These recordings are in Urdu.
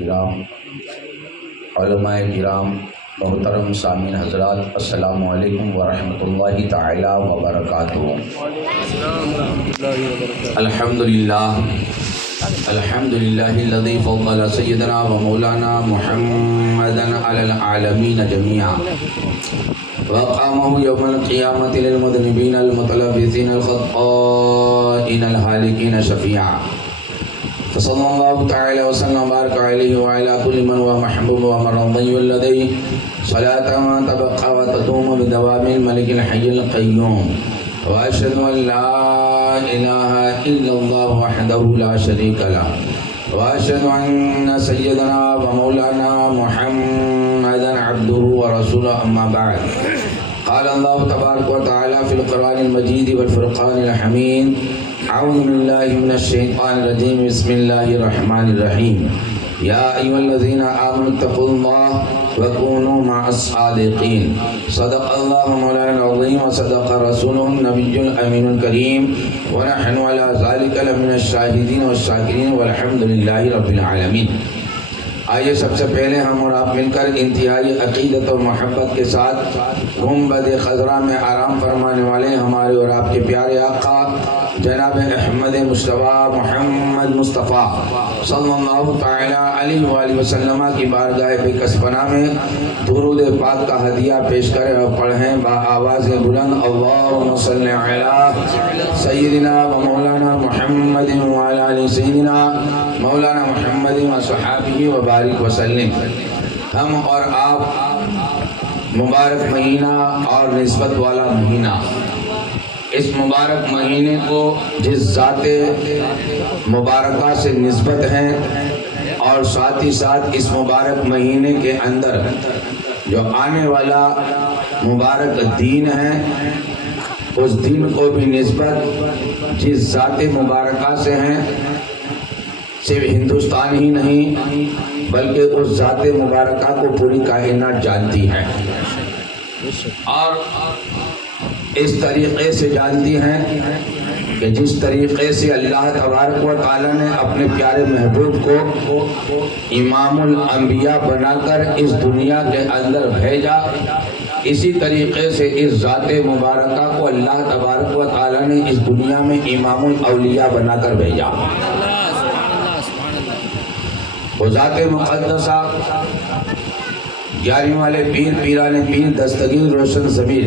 کرام، علماء کرام، محترم سامعین حضرات، السلام علیکم ورحمۃ اللہ تعالی وبرکاتہ۔ الحمدللہ الذی فضل سیدنا و مولانا محمدا علی العالمین جميعا وقامه یوم القیامة للمذنبین المتلبسین الخطائین الہالکین شفیعا، فصلى الله تعالى وسلم وبارك عليه وعلى كل من هو محبوب ومرضي لديه صلاة تبقى وتدوم بدوام الملك الحي القيوم، وأشهد أن لا إله إلا الله وحده لا شريك له، وأشهد أن سيدنا ومولانا محمدا عبده ورسوله، أما بعد. قال الله تبارك وتعالى في القرآن المجيد والفرقان الحميد: أعوذ بالله من الشيطان الرجيم، بسم الله الرحمن الرحيم. يا أيها الذين آمنوا اتقوا الله وكونوا مع الصادقين. صدق الله مولانا العظيم وصدق رسوله النبي الأمين الكريم، ونحن على ذلك لمن الشاهدين والشاكرين والحمد لله رب العالمين. آئیے سب سے پہلے ہم اور آپ مل کر انتہائی عقیدت و محبت کے ساتھ گنبد خضرا میں آرام فرمانے والے ہمارے اور آپ کے پیارے آقا جناب احمد مصطفیٰ محمد مصطفیٰ صلی اللہ تعالی علیہ وآلہ وسلم کی بارگاہ بکسپنا میں درود پاک کا ہدیہ پیش کریں اور پڑھیں با آواز بلند: اللہم صلی علی سیدنا و مولانا محمد وعلی آل سیدنا مولانا محمد و صحابہ و بارک وسلم۔ ہم اور آپ مبارک مہینہ اور نسبت والا مہینہ، اس مبارک مہینے کو جس ذات مبارکہ سے نسبت ہے اور ساتھ ہی ساتھ اس مبارک مہینے کے اندر جو آنے والا مبارک دین ہے، اس دن کو بھی نسبت جس ذات مبارکہ سے ہیں، صرف ہندوستان ہی نہیں بلکہ اس ذات مبارکہ کو پوری کائنات جانتی ہے، اور اس طریقے سے جانتی ہیں کہ جس طریقے سے اللہ تبارک و تعالیٰ نے اپنے پیارے محبوب کو امام الانبیاء بنا کر اس دنیا کے اندر بھیجا، اسی طریقے سے اس ذات مبارکہ کو اللہ تبارک و تعالیٰ نے اس دنیا میں امام الاولیاء بنا کر بھیجا۔ وہ ذات مقدسہ، گیارہویں والے پیر پیران پیر دستگیر روشن ضمیر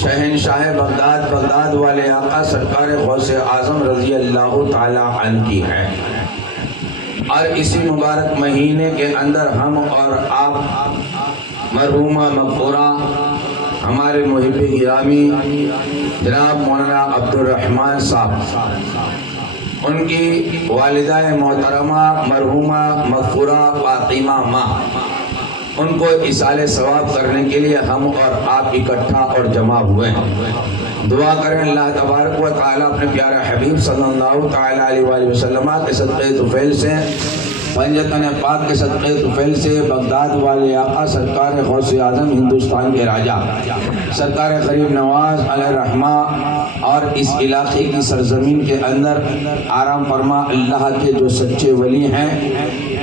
شہنشاہ بغداد والے آقا سرکار غوث اعظم رضی اللہ تعالی عنہ کی ہے، اور اسی مبارک مہینے کے اندر ہم اور آپ مرحومہ مغفورہ ہمارے محب گرامی جناب مولانا عبد الرحمن صاحب، ان کی والدہ محترمہ مرحومہ مغفورہ فاطمہ ماں، ان کو اصال ثواب کرنے کے لیے ہم اور آپ اکٹھا اور جمع ہوئے ہیں۔ دعا کریں اللہ تبارک و تعالیٰ اپنے پیارے حبیب صلی اللہ تعالیٰ علیہ وآلہ وسلم کے صدقے طفیل سے، پنجتن پاک کے صدقے طفیل سے، بغداد والے آقا سرکار غوث اعظم ہندوستان کے راجہ سرکار غریب نواز علیہ الرحمہ اور اس علاقے کی سرزمین کے اندر آرام فرما اللہ کے جو سچے ولی ہیں،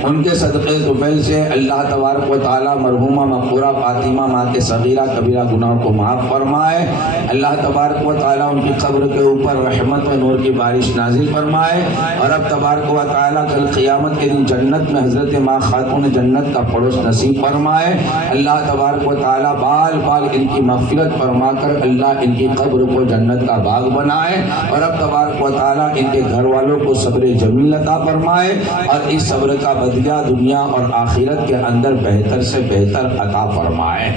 ان کے صدقے طفیل سے اللہ تبارک و تعالیٰ مرحومہ مغفورہ فاطمہ ماں کے صغیرہ کبیرہ گناہوں کو معاف فرمائے، اللہ تبارک و تعالیٰ ان کی قبر کے اوپر رحمت و نور کی بارش نازل فرمائے، اور اب تبارک و تعالیٰ کل قیامت کے دن جنت میں حضرت ماں خاتون جنت کا پڑوس نصیب فرمائے، اللہ تبارک و تعالیٰ بال بال ان کی مغفرت فرما کر اللہ ان کی قبر کو جنت کا باغ بنائے، اور اب تبارک و تعالیٰ ان کے گھر والوں کو صبر جمیل عطا فرمائے، اور اس صبر کا بدلہ دنیا اور آخرت کے اندر بہتر سے بہتر عطا فرمائے۔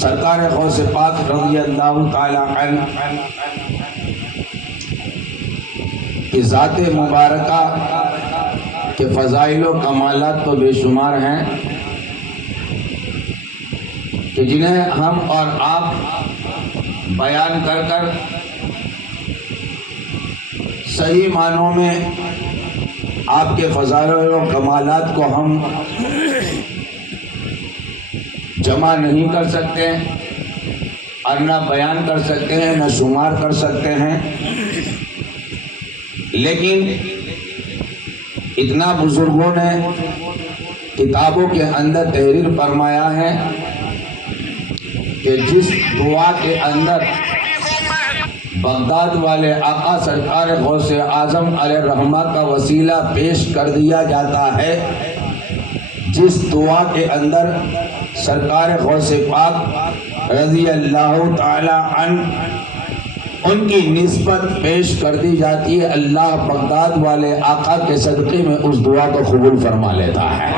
سرکار غوث پاک رضی اللہ تعالی عنہ کی ذات مبارکہ کے فضائل و کمالات تو بے شمار ہیں کہ جنہیں ہم اور آپ بیان کر کر صحیح معنوں میں آپ کے فضائل و کمالات کو ہم جمع نہیں کر سکتے، اور نہ بیان کر سکتے ہیں، نہ شمار کر سکتے ہیں، لیکن اتنا بزرگوں نے کتابوں کے اندر تحریر فرمایا ہے کہ جس دعا کے اندر بغداد والے آقا سرکار غوث اعظم علیہ الرحمہ کا وسیلہ پیش کر دیا جاتا ہے، جس دعا کے اندر سرکار غوث پاک رضی اللہ تعالی عنہ ان کی نسبت پیش کر دی جاتی ہے، اللہ بغداد والے آقا کے صدقے میں اس دعا کو قبول فرما لیتا ہے۔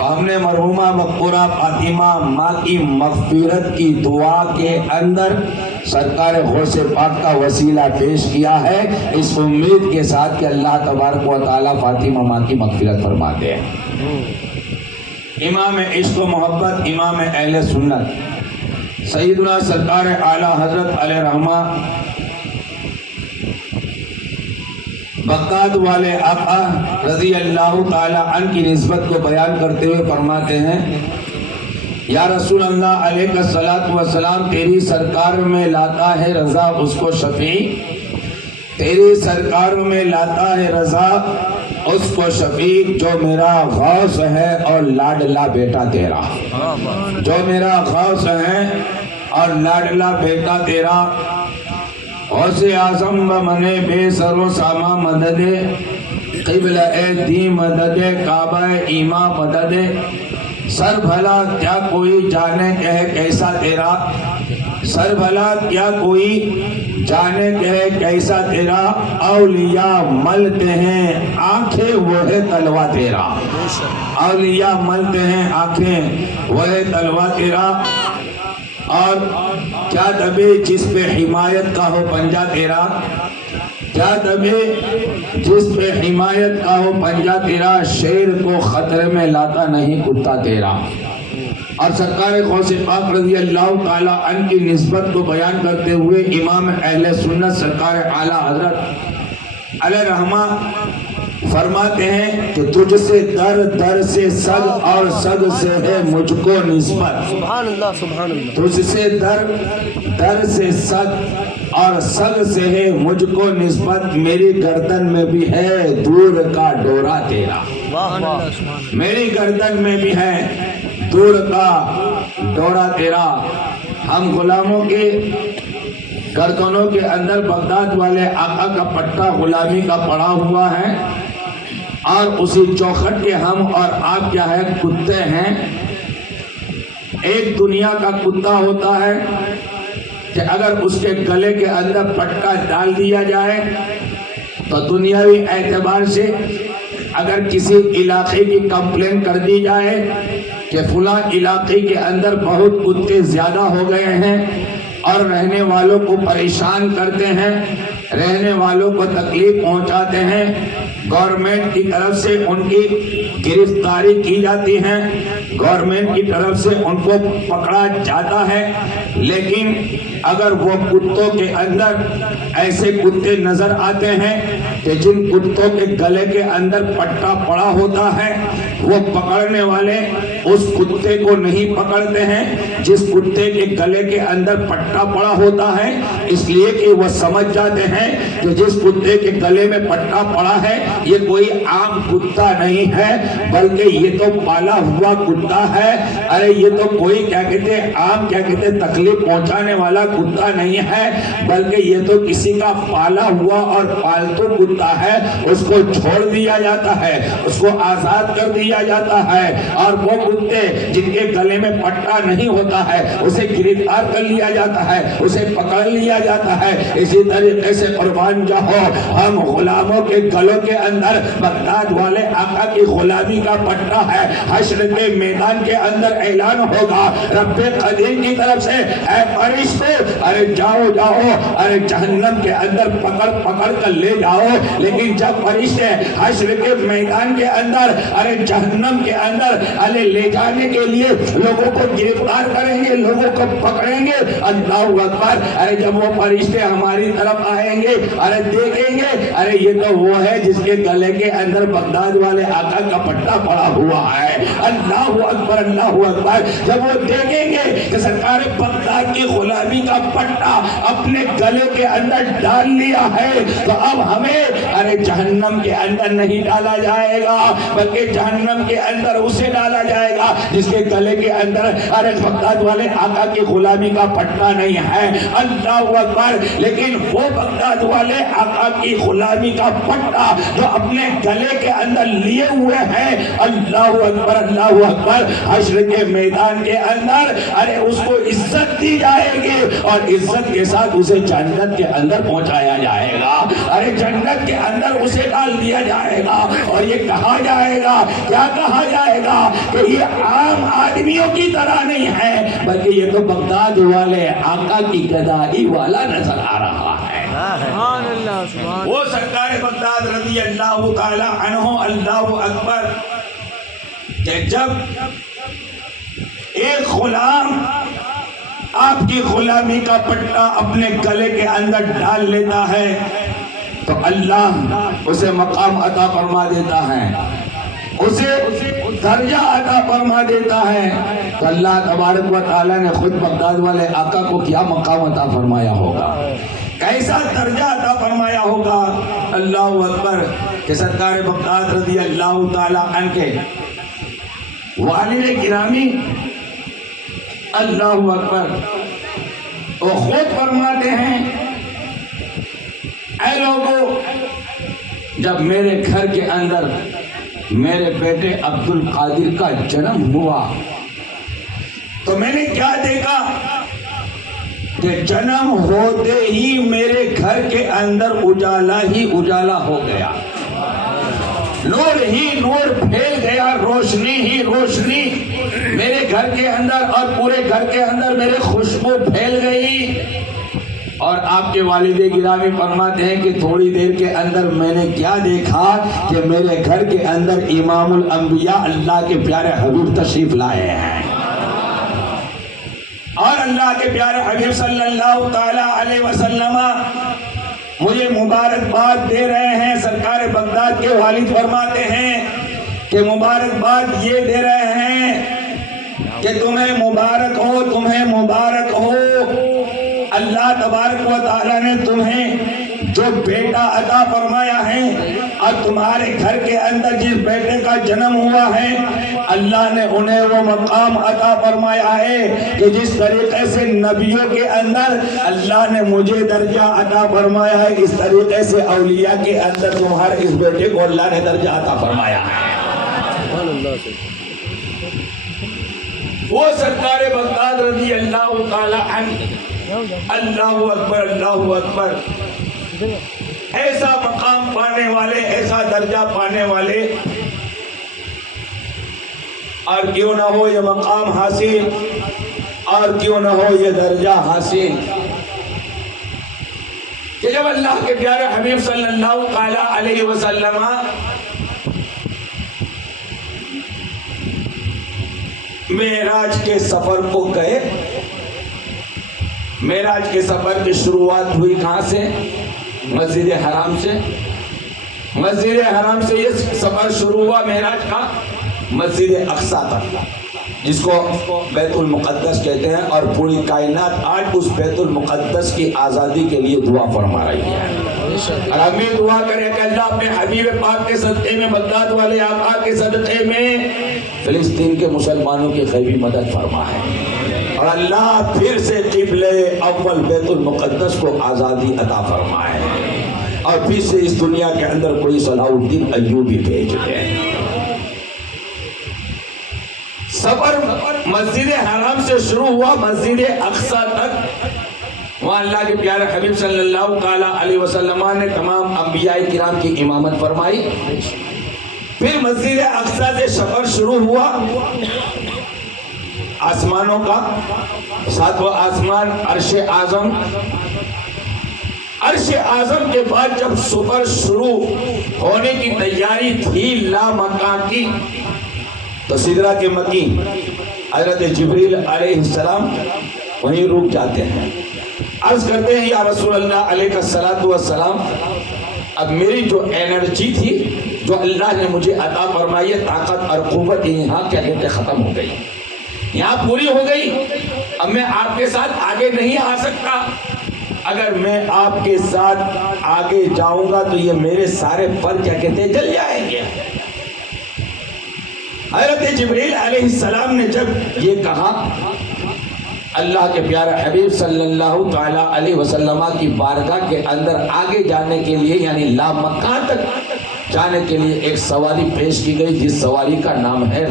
ہم نے مرحومہ مقبورہ فاطمہ ماں کی مغفرت کی دعا کے اندر سرکار غوث پاک کا وسیلہ پیش کیا ہے، اس امید کے ساتھ کہ اللہ تبارک و تعالیٰ فاطمہ ماں کی مغفرت فرماتے ہیں۔ امام عشق و محبت، امام اہل سنت سیدنا سرکار اعلیٰ حضرت علیہ رحمہ بغداد والے آقا رضی اللہ تعالی عنہ کی نسبت کو بیان کرتے ہوئے فرماتے ہیں، یا رسول اللہ علیہ الصلوۃ والسلام، تیری سرکار میں لاتا ہے رضا اس کو شفیع، تیری سرکار میں لاتا ہے رضا اس کو شفیع، جو میرا غوث ہے اور لاڈلا بیٹا تیرا، جو میرا غوث ہے اور لاڈلا بیٹا تیرا، غوث اعظم بمن بے سر و ساما مدد، قبلہ دی مدد، کعبہ ایما مدد، سر بھلا کیا کوئی جانے کہ ہے کیسا تیرا، سر بھلا کیا کوئی جانے کہ ہے کیسا تیرا، اولیاء ملتے ہیں آنکھیں وہ ہے تلوا تیرا، اولیاء ملتے ہیں آنکھیں وہ ہے تلوا تیرا، اور کیا دبے جس پہ حمایت کا ہو پنجہ تیرا، کیا دبے جس پہ حمایت کا ہو پنجہ تیرا، شیر کو خطرے میں لاتا نہیں کتا تیرا۔ اور سرکار غوث پاک رضی اللہ تعالی عنہ کی نسبت کو بیان کرتے ہوئے امام اہل سنت سرکار اعلیٰ حضرت علیہ رحمہ فرماتے ہیں کہ تجھ سے در در سے صد اور صد سے ہے مجھ کو نسبت، سبحان اللہ سبحان اللہ، تجھ سے در در سے صد اور صد سے ہے مجھ کو نسبت، میری گردن میں بھی ہے دور کا ڈورا تیرا، میری گردن میں بھی ہے دور کا ڈورا تیرا۔ ہم غلاموں کے گردنوں کے اندر بغداد والے آقا کا پٹا غلامی کا پڑا ہوا ہے، اور اسی چوکھٹ کے ہم اور آپ کیا ہے کتے ہیں۔ ایک دنیا کا کتا ہوتا ہے کہ اگر اس کے گلے کے اندر پٹا ڈال دیا جائے تو دنیاوی اعتبار سے اگر کسی علاقے کی کمپلین کر دی جائے کہ فلاں علاقے کے اندر بہت کتے زیادہ ہو گئے ہیں اور رہنے والوں کو پریشان کرتے ہیں، رہنے والوں کو تکلیف پہنچاتے ہیں، گورنمنٹ کی طرف سے ان کی گرفتاری کی جاتی ہے، گورنمنٹ کی طرف سے ان کو پکڑا جاتا ہے، لیکن اگر وہ کتوں کے اندر ایسے کتے نظر آتے ہیں کہ جن کتوں کے گلے کے اندر پٹا پڑا ہوتا ہے، وہ پکڑنے والے اس کتے کو نہیں پکڑتے ہیں جس کتے کے گلے کے اندر پٹا پڑا ہوتا ہے، اس لیے کہ وہ سمجھ جاتے ہیں کہ جس کتے کے گلے میں پٹا پڑا ہے یہ کوئی عام کتا نہیں ہے بلکہ یہ تو پالا ہوا کتا ہے، ارے یہ تو کوئی کیا کہتے عام کیا کہتے تکلیف پہنچانے والا کتا نہیں ہے بلکہ یہ تو کسی کا پالا ہوا اور پالتو کتا ہے، اس کو چھوڑ دیا جاتا ہے، اس کو آزاد کر دیا جاتا ہے، اور وہ کتے جن کے گلے میں پٹا نہیں ہوتا ہے اسے گرفتار کر لیا جاتا ہے، اسے پکڑ لیا جاتا ہے۔ اسی طریقے سے قربان جاؤ ہم غلاموں کے گلوں کے اندر بغداد والے آقا کی غلامی کا پٹا ہے، حشر کے میدان کے اندر اعلان ہوگا رب قدیم کی طرف سے، اے فرشتے ارے جاؤ جاؤ، ارے جہنم کے اندر پکڑ پکڑ کر لے جاؤ، لیکن جب فرشتے حشر کے میدان کے اندر ارے جہنم کے اندر ارے لے جانے کے لیے لوگوں کو گرفتار کریں گے، لوگوں کو پکڑیں گے، اللہ اکبر، ارے جب وہ فرشتے ہماری طرف آئیں گے ارے دیکھیں گے ارے یہ تو وہ ہے جس کے گلے کے اندر بغداد والے آقا کا پٹا پڑا ہوا ہے، اللہ اکبر اللہ اکبر۔ جب وہ دیکھیں گے کہ سرکار بغداد کی غلامی کا پٹا اپنے گلے کے اندر ڈال لیا ہے تو اب ہمیں ارے جہنم کے اندر نہیں ڈالا جائے گا، بلکہ جہنم کے اندر اسے ڈالا جائے گا جس کے گلے کے اندر ارے بغداد والے آقا کی غلامی کا پٹا نہیں ہے۔ اللہ اکبر! لیکن وہ بغداد والے آقا کی غلامی کا پٹا جو اپنے گلے کے اندر لیے ہوئے ہیں، اللہ اکبر اللہ اکبر، حشر کے میدان کے اندر ارے اس کو عزت دی جائے گی اور عزت کے ساتھ اسے جنت کے اندر پہنچایا جائے گا۔ ارے جنت کے اندر اسے ڈال دیا جائے گا اور یہ کہا جائے گا، کیا کہا جائے گا کہ یہ عام آدمیوں کی طرح نہیں ہے، بلکہ یہ تو بغداد والے آقا کی گدائی والا نظر آ رہا ہے۔ سبحان اللہ سبحان وہ سرکار بغداد رضی اللہ تعالی عنہ، اللہ اکبر، کہ جب ایک غلام آپ کی غلامی کا پٹا اپنے گلے کے اندر ڈال لیتا ہے تو اللہ اسے مقام عطا فرما دیتا ہے، اسے درجہ عطا فرما دیتا ہے۔ تو اللہ تبارک و تعالیٰ نے خود بغداد والے آقا کو کیا مقام عطا فرمایا ہوگا، کیسا درجہ عطا فرمایا ہوگا، اللہ اکبر، کہ سرکار بغداد رضی اللہ تعالیٰ عنہ کے والد گرامی اللہ اکبر وہ خود فرماتے ہیں، اے لوگو، جب میرے گھر کے اندر میرے بیٹے عبد القادر کا جنم ہوا تو میں نے کیا دیکھا کہ جنم ہوتے ہی میرے گھر کے اندر اجالا ہی اجالا ہو گیا، نور ہی نور پھیل گیا، روشنی ہی روشنی میرے گھر کے اندر اور پورے گھر کے اندر میرے خوشبو پھیل گئی۔ اور آپ کے والد گرامی فرماتے ہیں کہ تھوڑی دیر کے اندر میں نے کیا دیکھا کہ میرے گھر کے اندر امام الانبیاء اللہ کے پیارے حبیب تشریف لائے ہیں، اور اللہ کے پیارے حبیب صلی اللہ تعالی علیہ وسلم مجھے مبارکباد دے رہے ہیں۔ سرکار بغداد کے والد فرماتے ہیں کہ مبارکباد یہ دے رہے ہیں کہ تمہیں مبارک ہو، تمہیں مبارک ہو، اللہ تبارک و تعالیٰ نے تمہیں جو بیٹا عطا فرمایا ہے اور تمہارے گھر کے اندر جس بیٹے کا جنم ہوا ہے اللہ نے انہیں وہ مقام عطا فرمایا ہے کہ جس طریقے سے نبیوں کے اندر اللہ نے مجھے درجہ عطا فرمایا ہے، اس طریقے سے اولیاء کے اندر تمہارے اس بیٹے کو اللہ نے درجہ عطا فرمایا ہے۔ وہ سرکار بغداد رضی اللہ تعالی عنہ، اللہ اکبر اللہ اکبر، ایسا مقام پانے والے، ایسا درجہ پانے والے، اور کیوں نہ ہو یہ مقام حاصل، اور کیوں نہ ہو یہ درجہ حاصل، کہ جب اللہ کے پیارے حبیب صلی اللہ تعالی علیہ وسلم معراج کے سفر کو گئے، معراج کے سفر کی شروعات ہوئی کہاں سے؟ مسجد حرام سے۔ مسجد حرام سے یہ سفر شروع ہوا معراج کا مسجد اقصی تک، جس کو بیت المقدس کہتے ہیں، اور پوری کائنات آج اس بیت المقدس کی آزادی کے لیے دعا فرما رہی ہے۔ اور ہم بھی دعا کریں کہ اللہ اپنے حبیب پاک کے صدقے میں، بغداد والے آقا کے صدقے میں فلسطین کے مسلمانوں کی غیبی مدد فرمائے، اور اللہ پھر سے قبلہ اول بیت المقدس کو آزادی عطا فرمائے، اور پھر سے اس دنیا کے اندر کوئی صلاح الدین ایوبی بھیج دے۔ سفر مسجد حرام سے شروع ہوا مسجد اقصی تک، وہاں اللہ کے پیارے حبیب صلی اللہ تعالی علیہ وسلم نے تمام انبیاء کرام کی امامت فرمائی۔ پھر مسجد اقصی سے سفر شروع ہوا آسمانوں کا، ساتواں آسمان عرش اعظم، عرش اعظم کے بعد جب سفر شروع ہونے کی تیاری تھی لامکان کی، تو سدرہ کے مکین حضرت جبریل علیہ السلام وہیں رک جاتے ہیں، عرض کرتے ہیں یا رسول اللہ علیہ الصلوۃ والسلام، اب میری جو انرجی تھی جو اللہ نے مجھے عطا فرمائی ہے، طاقت اور قوت یہاں کہتے تھے ختم ہو گئی، یہاں پوری ہو گئی، اب میں آپ کے ساتھ آگے نہیں آ سکتا، اگر میں آپ کے ساتھ آگے جاؤں گا تو یہ میرے سارے پر کیا کہتے ہیں جل جائیں گے۔ حضرت جبریل علیہ السلام نے جب یہ کہا، اللہ کے پیارے حبیب صلی اللہ تعالی علیہ وسلم کی بارگاہ کے اندر آگے جانے کے لیے یعنی لامکان تک جانے کے لیے ایک سواری پیش کی گئی، جس سواری کا نام ہے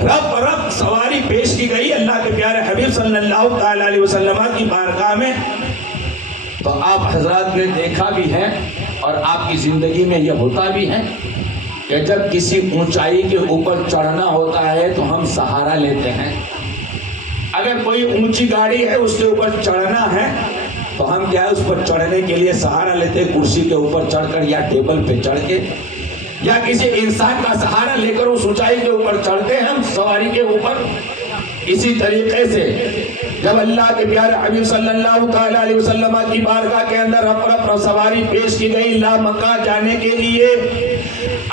رب رب سواری پیش کی گئی اللہ کے پیارے حبیب صلی اللہ تعالی علیہ وسلم کی بارگاہ میں۔ تو آپ حضرات نے دیکھا بھی ہے اور آپ کی زندگی میں یہ ہوتا بھی ہے کہ جب کسی اونچائی کے اوپر چڑھنا ہوتا ہے تو ہم سہارا لیتے ہیں۔ اگر کوئی اونچی گاڑی ہے اس کے اوپر چڑھنا ہے تو ہم کیا ہے اس پر چڑھنے کے لیے سہارا لیتے ہیں، کرسی کے اوپر چڑھ کر یا ٹیبل پہ چڑھ کے یا کسی انسان کا سہارا لے کر اس اونچائی کے اوپر چڑھتے ہیں ہم سواری کے اوپر۔ اسی طریقے سے جب اللہ کے پیارے حبیب صلی اللہ تعالی علیہ وسلم کی بارگاہ کے اندر رب سواری پیش کی گئی لامکان جانے کے لیے،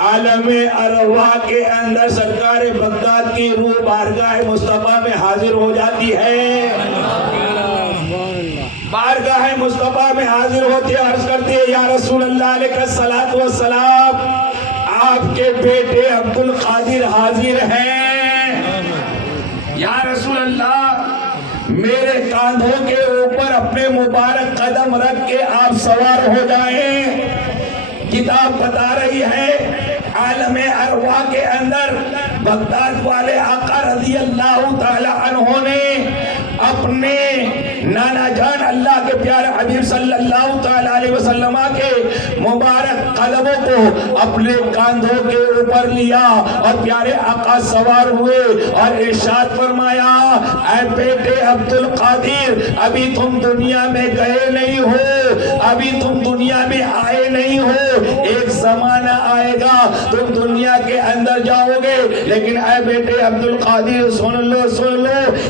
عالم ارواح کے اندر سرکار بغداد کی روح بارگاہ مصطفیٰ میں حاضر ہو جاتی ہے۔ بارگاہ مصطفیٰ میں حاضر ہوتے عرض کرتے ہیں یا رسول اللہ علیہ الصلوۃ والسلام، آپ کے بیٹے عبد القادر حاضر ہیں۔ یا رسول اللہ، میرے کاندھوں کے اوپر اپنے مبارک قدم رکھ کے آپ سوار ہو جائیں۔ کتاب بتا رہی ہے عالم ارواح کے اندر بغداد والے آقا رضی اللہ تعالی عنہ نے اپنے نانا جان اللہ کے پیارے حبیب صلی اللہ تعالی علیہ وسلم کے مبارک قدموں کو اپنے کاندھوں کے اوپر لیا اور پیارے آقا سوار ہوئے اور ارشاد فرمایا، اے بیٹے عبد القادر، ابھی تم دنیا میں گئے نہیں ہو، ابھی تم دنیا میں آئے نہیں ہو، ایک زمانہ آئے گا تم دنیا کے اندر جاؤ گے، لیکن اے بیٹے عبد القادر سن لو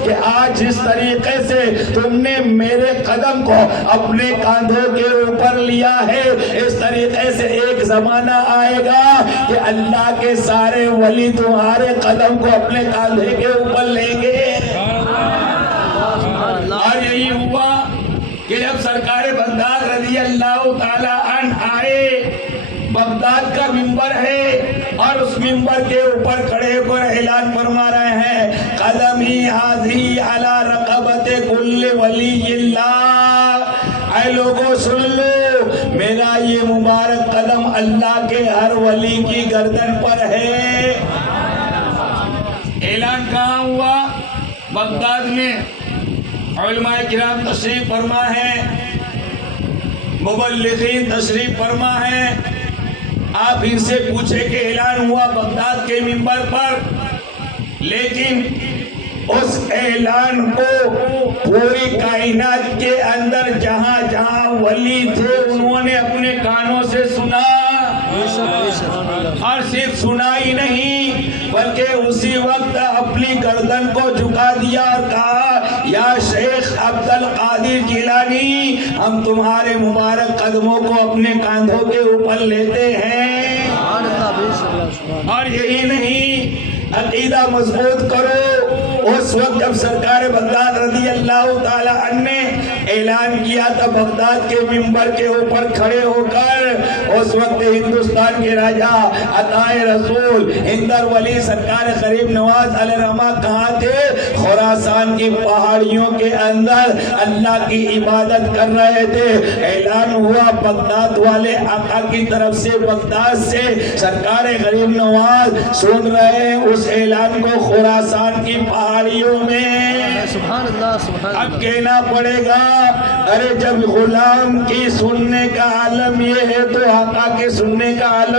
کہ آج جس طریقے سے تم نے میرے قدم کو اپنے کاندھوں کے اوپر لیا ہے، اس طریقے سے ایک زمانہ آئے گا کہ اللہ کے سارے ولی تمہارے قدم کو اپنے کاندھے کے اوپر لیں گے۔ اور یہی ہوا کہ جب سرکار بغداد رضی اللہ تعالی عنہ آئے، بغداد کا منبر ہے اور اس منبر کے اوپر کھڑے ہو کر اعلان فرما رہے ہیں، قدمی حاضی علی رقبت کل ولی اللہ، اے لوگوں سن لو، میرا یہ مبارک قدم اللہ کے ہر ولی کی گردن پر ہے۔ اعلان کہاں ہوا؟ بغداد میں۔ علماء کرام تشریف فرما ہے، مبلغین تشریف فرما ہے۔ آپ ان سے پوچھے کہ اعلان ہوا بغداد کے منبر پر، لیکن اس اعلان کو پوری کائنات کے اندر جہاں جہاں ولی تھے انہوں نے اپنے کانوں سے سنا، اور صرف سنا ہی نہیں بلکہ اسی وقت اپنی گردن کو جھکا دیا اور کہا، یا شیخ عبد القادر جیلانی، ہم تمہارے مبارک قدموں کو اپنے کاندھوں کے اوپر لیتے ہیں۔ اور یہی نہیں، عقیدہ مضبوط کرو۔ اس وقت جب سرکار بغداد رضی اللہ تعالی عنہ نے اعلان کیا تھا بغداد کے منبر کے اوپر کھڑے ہو کر، اس وقت ہندوستان کے راجہ عطائے رسول ہندر ولی سرکار غریب نواز علیہ رحمہ کہاں تھے؟ خراسان کی پہاڑیوں کے اندر اللہ کی عبادت کر رہے تھے۔ اعلان ہوا بغداد والے آقا کی طرف سے، بغداد سے سرکار غریب نواز سن رہے ہیں اس اعلان کو خراسان کی پہاڑیوں میں۔ سبحان اللہ سبحان اللہ۔ اب کہنا پڑے گا، ارے جب غلام کی سننے کا عالم یہ ہے تو آقا کے سننے کا عالم